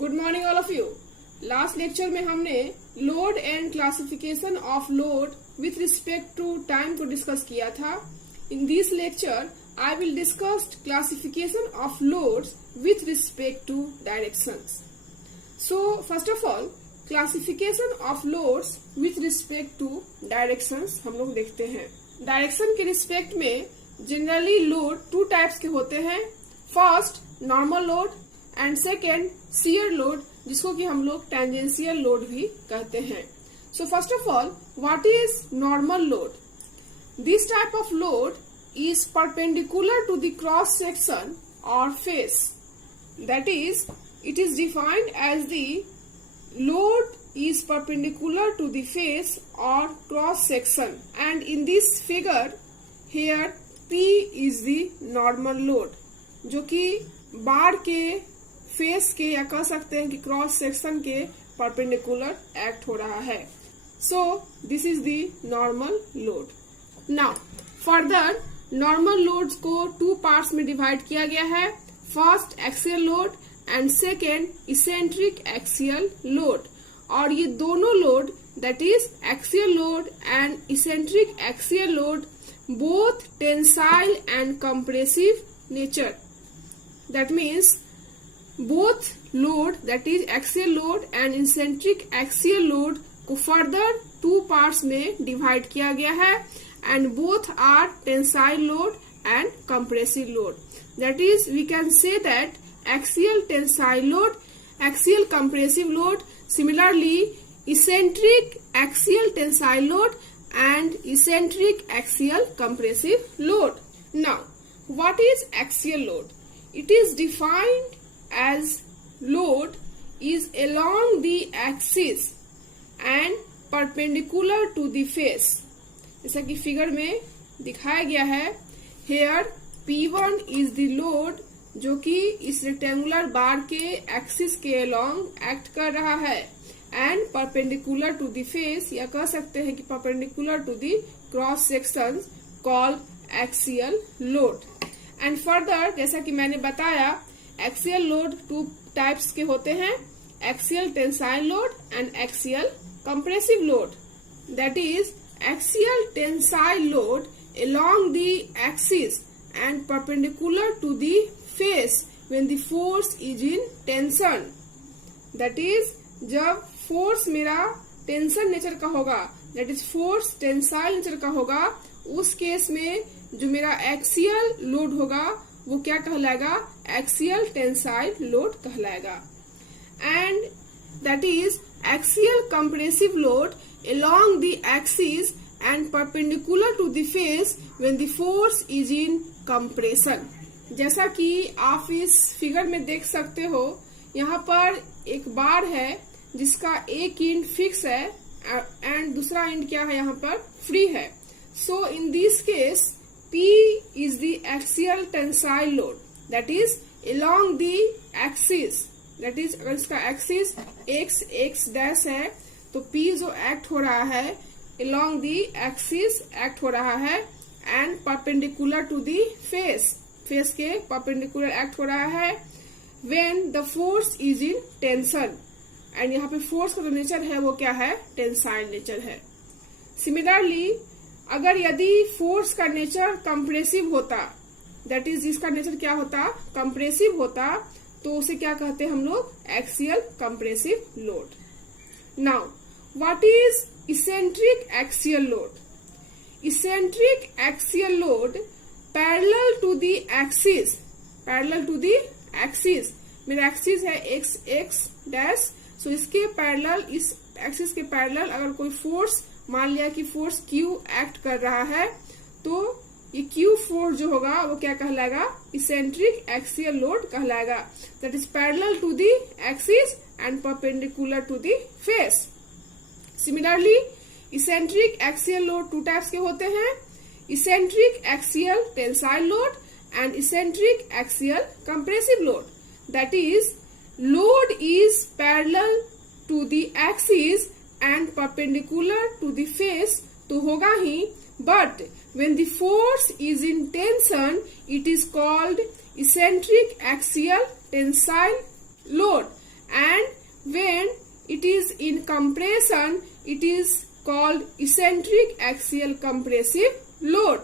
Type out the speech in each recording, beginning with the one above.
Good morning all of you. Last lecture में हमने load and classification of load with respect to time को discuss किया था। In this lecture I will discuss classification of loads with respect to directions. So first of all classification of loads with respect to directions हम लोग देखते हैं। Direction के respect में generally load two types के होते हैं। First normal load and second shear load, जिसको कि हम लोग टेंजेंशियल लोड भी कहते हैं। सो first of all what is normal load? This type of load is perpendicular to the cross section or face. That is, it is defined as the load is perpendicular to the face or cross section, and in this figure here P is the normal load, जो कि बार के face के या कह सकते हैं कि cross section के परपेंडिकुलर एक्ट हो रहा है। So this is the normal load. Now further normal loads को टू पार्ट्स में डिवाइड किया गया है। First axial load and second eccentric axial load. और ये दोनों load that is axial load and eccentric axial load both tensile and compressive nature. That means both load that is axial load and eccentric axial load को further two parts में divide किया गया है, and both are tensile load and compressive load. That is, we can say that axial tensile load, axial compressive load, similarly eccentric axial tensile load and eccentric axial compressive load. Now, what is axial load? It is defined as load is along the axis and perpendicular to the face. जैसा कि figure में दिखाया गया है, hair P1 is the load जो कि इस rectangular बार के एक्सिस के अलोंग एक्ट कर रहा है and perpendicular to the face, या कह सकते हैं कि perpendicular to the cross section called axial load. And further जैसा कि मैंने बताया एक्सियल लोड टू टाइप्स के होते हैं, axial tensile load and axial compressive load. That is axial tensile load along the axis and perpendicular to the face when the force is in tension. That is, जब force मेरा tension nature का होगा, that is force tensile nature का होगा, उस case में जो मेरा एक्सियल लोड होगा वो क्या कहलाएगा? एक्सियल टेंसाइल लोड कहलाएगा। And that is axial compressive load along the axis and perpendicular to the face when the force is in compression. जैसा कि आप इस फिगर में देख सकते हो, यहाँ पर एक बार है जिसका एक एंड फिक्स है एंड दूसरा एंड क्या है, यहाँ पर फ्री है। So in this case P is the axial tensile load, that is along the axis, that is अगर इसका एक्सिस x डैश है तो P जो एक्ट हो रहा है along the axis एक्ट हो रहा है and perpendicular to the face के परपेंडिकुलर एक्ट हो रहा है when the force is in tension, and यहाँ पे फोर्स का जो नेचर है वो क्या है? टेंसाइल नेचर है। सिमिलरली अगर यदि फोर्स का नेचर कंप्रेसिव होता, दैट इज इसका नेचर क्या होता? कंप्रेसिव होता, तो उसे क्या कहते हैं हम लोग? Axial compressive load. Now what is eccentric axial load? Eccentric axial load parallel to the axis, मेरा एक्सिस है x डैश, सो इसके पैरेलल, इस एक्सिस के पैरेलल अगर कोई फोर्स, मान लिया कि फोर्स Q एक्ट कर रहा है, तो ये Q फोर्स जो होगा वो क्या कहलाएगा? इसेंट्रिक एक्सियल लोड कहलाएगा। That is parallel to the axis and perpendicular to the face. Similarly eccentric axial load two types के होते हैं, eccentric axial tensile load and eccentric axial compressive load. That is load is parallel to the axis and perpendicular to the face तो होगा ही, but when the force is in tension it is called eccentric axial tensile load, and compression, it is called eccentric axial compressive load.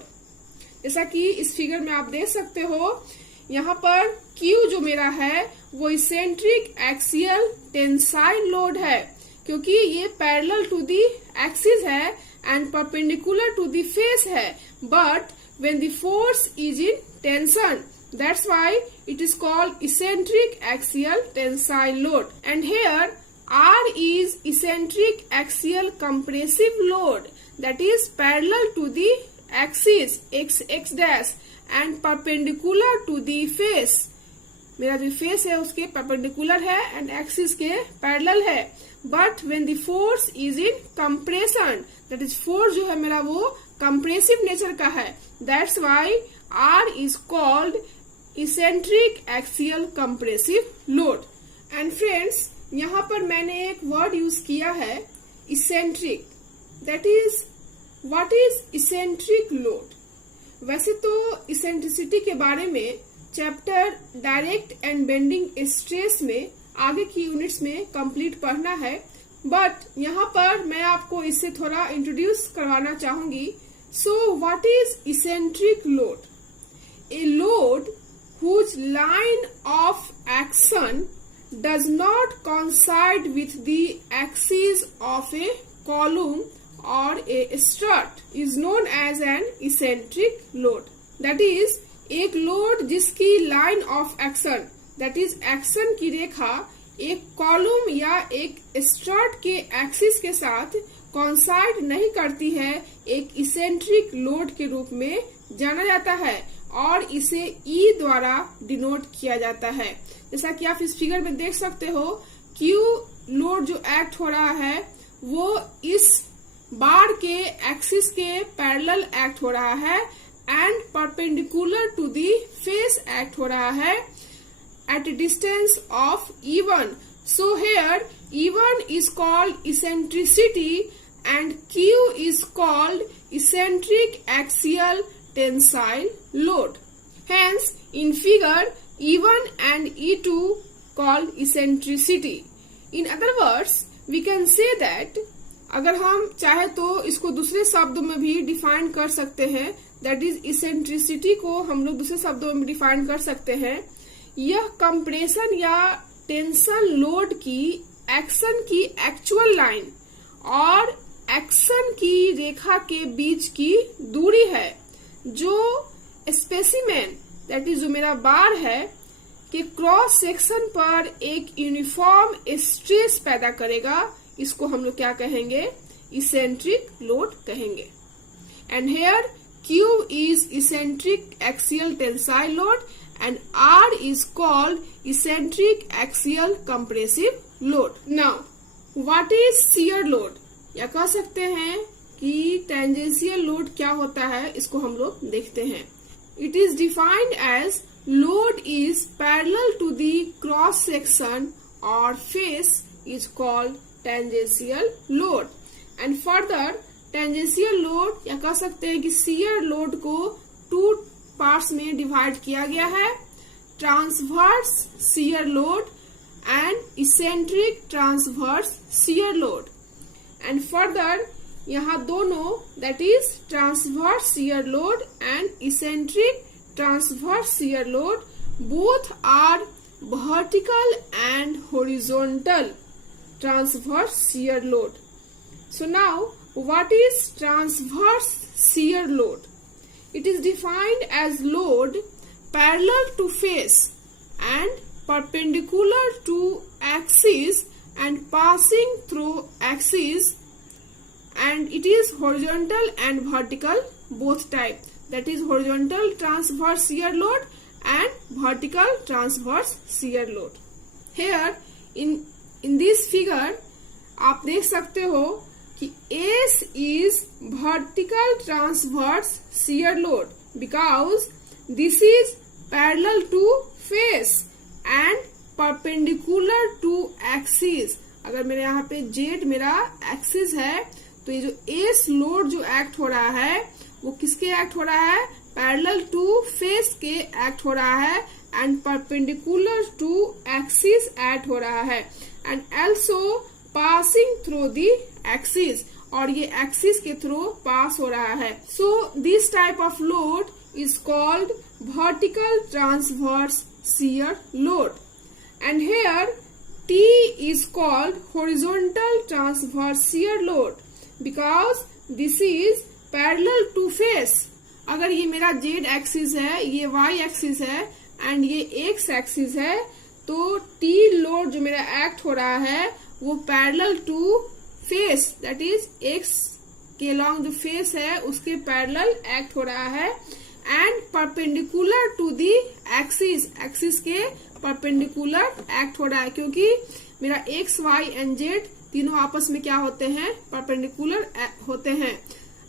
जैसा कि इस figure में आप देख सकते हो, यहाँ पर Q जो मेरा है वो इसेंट्रिक एक्सियल टेंसाइल लोड है, क्योंकि ये पैरेलल टू दी एक्सिस है and perpendicular to the face है, but when the force is in tension, that's why it is called eccentric axial tensile load. And here R is eccentric axial compressive load that is parallel to the axis x dash and perpendicular to the face. मेरा जो face है उसके perpendicular है and axis के parallel है. But when the force is in compression, that is force जो है मेरा वो compressive nature का है. That's why R is called eccentric axial compressive load. And friends, यहाँ पर मैंने एक वर्ड यूज किया है eccentric. That is what is eccentric load. वैसे तो इसेंट्रिसिटी के बारे में chapter direct and bending stress में आगे की यूनिट्स में कंप्लीट पढ़ना है, बट यहाँ पर मैं आपको इससे थोड़ा इंट्रोड्यूस करवाना चाहूंगी. So what is eccentric load? A load whose line of action does not coincide with the axis of a column or a strut is known as an eccentric load. That is, एक load जिसकी line of action, that is action की रेखा एक column या एक strut के axis के साथ कॉन्साइड नहीं करती है, एक इसेंट्रिक लोड के रूप में जाना जाता है और इसे E द्वारा डिनोट किया जाता है. जैसा कि आप इस फिगर में देख सकते हो, Q लोड जो एक्ट हो रहा है वो इस बार के एक्सिस के पैरेलल एक्ट हो रहा है and perpendicular to the face act हो रहा है at a distance of E1. So here E1 is called eccentricity and Q is called eccentric axial tensile load. Hence, in figure, E1 and E2 called eccentricity. In other words, we can say that अगर हम चाहे तो इसको दूसरे शब्दों में भी define कर सकते हैं. दैट इज इसेंट्रिसिटी को हम लोग दूसरे शब्दों में डिफाइन कर सकते हैं. यह कंप्रेशन या टेंशन लोड की एक्शन की एक्चुअल लाइन और एक्शन की रेखा के बीच की दूरी है, जो स्पेसिमेन दैट इज जो मेरा बार है कि क्रॉस सेक्शन पर एक यूनिफॉर्म स्ट्रेस पैदा करेगा. इसको हम लोग क्या कहेंगे? इसेंट्रिक लोड कहेंगे. And here Q is eccentric axial tensile load and R is called eccentric axial compressive load. Now, what is shear load? या कह सकते हैं कि टेंजेंशियल लोड क्या होता है, इसको हम लोग देखते हैं. It is defined as load is parallel to the cross section or face is called tangential load. And further, tangential load या कह सकते हैं कि शियर लोड को 2 पार्ट्स में डिवाइड किया गया है. Transverse shear load and eccentric transverse shear load. And further यहाँ दोनों that is transverse shear load and eccentric transverse shear load both are vertical and horizontal transverse shear load. So now, what is transverse shear load? It is defined as load parallel to face and perpendicular to axis and passing through axis, and it is horizontal and vertical both type. That is horizontal transverse shear load and vertical transverse shear load. Here in this figure आप देख सकते हो कि S is vertical transverse shear load because this is parallel to face and perpendicular to axis. अगर मेरे यहाँ पे Z मेरा एक्सिस है तो ये जो S लोड जो एक्ट हो रहा है वो किसके एक्ट हो रहा है? पैरेलल टू फेस के एक्ट हो रहा है and perpendicular to axis act हो रहा है. And also passing through the axis, और ये एक्सिस के थ्रू पास हो रहा है. So this type of load is called vertical transverse shear load, and here T is called horizontal transverse shear load because this is parallel to face. अगर ये मेरा Z एक्सिस है, ये Y एक्सिस है and ये X axis है, तो T load जो मेरा एक्ट हो रहा है वो parallel to face, that is X के लॉन्ग जो फेस है उसके पैरेलल एक्ट हो रहा है, and perpendicular to the axis, axis के परपेंडिकुलर एक्ट हो रहा है, क्योंकि मेरा X, Y एंड Z तीनों आपस में क्या होते हैं, परपेंडिकुलर होते हैं,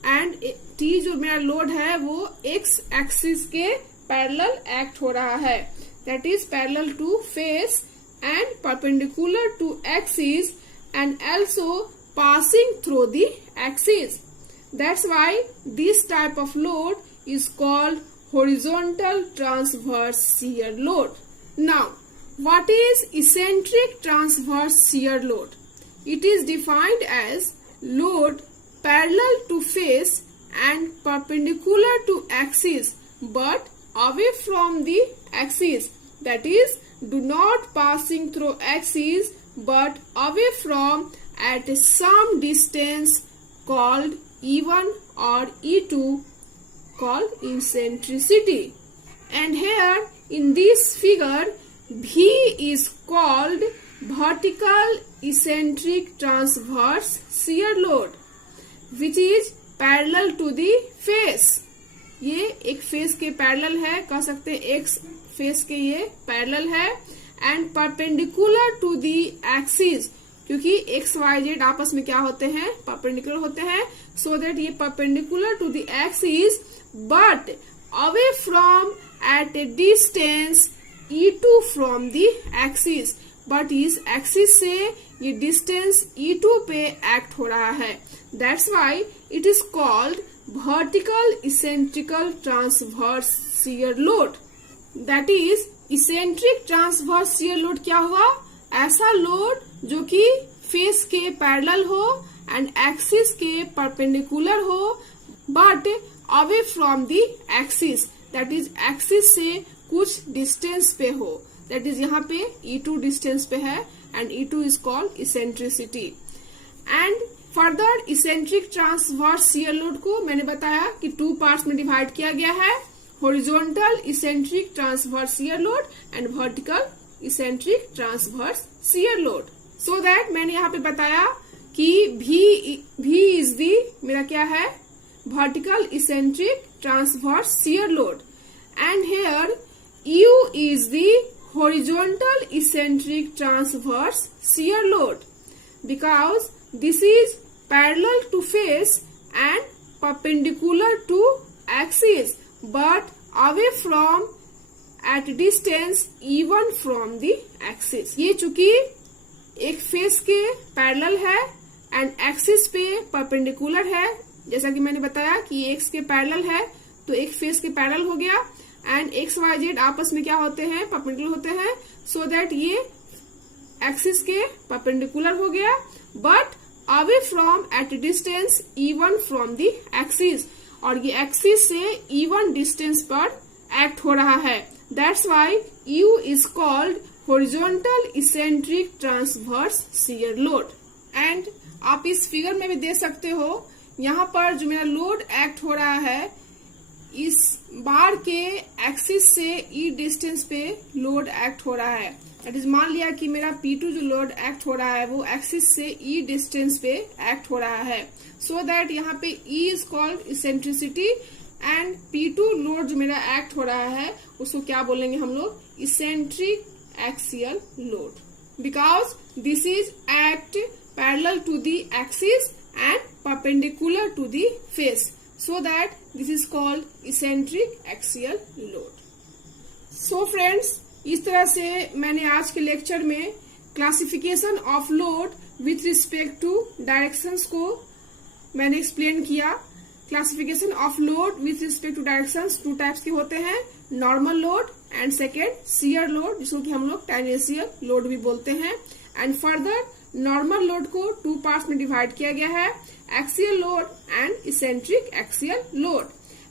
एंड T जो मेरा लोड है वो X एक्सिस के पैरेलल एक्ट हो रहा है, that is parallel to face and perpendicular to axis and also passing through the axis. That's why this type of load is called horizontal transverse shear load. Now, what is eccentric transverse shear load? It is defined as load parallel to face and perpendicular to axis but away from the axis. That is, do not passing through axis but away from at some distance called E1 or E2 called eccentricity. And here in this figure V is called vertical eccentric transverse shear load which is parallel to the face. ये एक face के parallel है, कह सकते हैं x face के ये parallel है, and perpendicular to the axis, क्योंकि एक्स वाई जेड आपस में क्या होते हैं, परपेंडिकुलर होते हैं, सो दैट ये perpendicular to the axis but away from at a distance E2 from the axis, but इस एक्सिस से ये डिस्टेंस E2 पे एक्ट हो रहा है, that's why it is called vertical eccentrical transverse shear load. That is eccentric transverse shear load क्या हुआ, ऐसा लोड जो कि फेस के पैरेलल हो एंड एक्सिस के परपेंडिकुलर हो but away from the axis, that is axis से कुछ डिस्टेंस पे हो, दैट इज यहाँ पे E2 डिस्टेंस पे है and E2 is called eccentricity. And further eccentric transverse shear load को मैंने बताया कि 2 पार्ट्स में डिवाइड किया गया है, horizontal eccentric transverse shear load and vertical eccentric transverse shear load. So that मैंने यहाँ पे बताया कि V इज दी मेरा क्या है, vertical eccentric transverse shear load, and here U is the horizontal eccentric transverse shear load because this is parallel to face and perpendicular to axis but away from at distance E1 from the axis. ये चूंकि एक face के parallel है and axis पे perpendicular है, जैसा कि मैंने बताया कि एक्स के पैरेलल है तो एक फेस के पैरेलल हो गया, एंड एक्स वाई जेड आपस में क्या होते हैं, परपेंडिकुलर होते हैं, सो दैट ये एक्सिस के परपेंडिकुलर हो गया but away from at distance E1 from the axis, और ये एक्सिस से E1 डिस्टेंस पर एक्ट हो रहा है, that's Y U is called horizontal eccentric transverse shear load. And आप इस फिगर में भी देख सकते हो, यहाँ पर जो मेरा लोड एक्ट हो रहा है इस बार के एक्सिस से E डिस्टेंस पे लोड एक्ट हो रहा है, दैट इज मान लिया कि मेरा P2 जो लोड एक्ट हो रहा है वो एक्सिस से E डिस्टेंस पे एक्ट हो रहा है, सो दैट यहाँ पे E is called eccentricity and P2 load जो मेरा एक्ट हो रहा है उसको क्या बोलेंगे हम लोग, eccentric axial load because this is act parallel to the axis and perpendicular to the face, so that this is called eccentric axial load. So friends, इस तरह से मैंने आज के लेक्चर में classification of load with respect to directions को मैंने explain किया. Classification of load with respect to directions 2 types के होते हैं, normal load and second shear load, जिसको कि हम लोग टेंजेंशियल लोड भी बोलते हैं. एंड फर्दर नॉर्मल लोड को 2 पार्ट्स में डिवाइड किया गया है, axial load and eccentric axial load,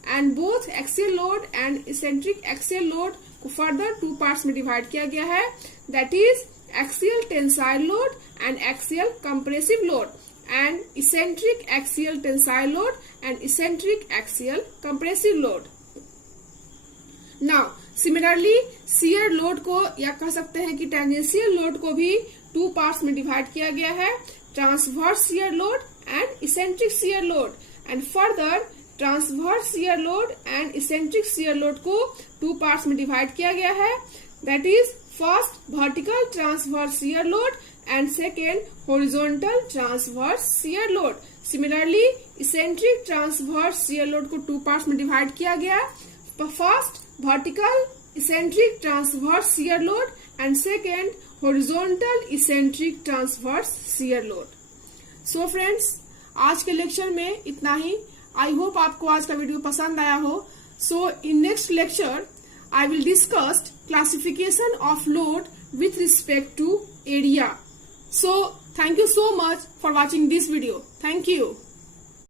and both axial load and eccentric axial load को फर्दर 2 पार्ट्स में डिवाइड किया गया है, that is axial tensile load and axial compressive load, and eccentric axial tensile load and eccentric axial compressive load. Now similarly shear load को या कह सकते हैं कि टेंजेंशियल लोड को भी 2 पार्ट्स में डिवाइड किया गया है, transverse shear load and eccentric shear load, and further transverse shear load and eccentric shear load को 2 पार्ट्स में डिवाइड किया गया है, that is first vertical transverse shear load and second horizontal transverse shear load. Similarly eccentric transverse shear load को 2 parts में divide किया गया, first vertical eccentric transverse shear load and second horizontal eccentric transverse shear load. So friends, आज के lecture में इतना ही। I hope आपको आज का वीडियो पसंद आया हो। So in next lecture I will discuss classification of load with respect to area. So thank you so much for watching this video. Thank you.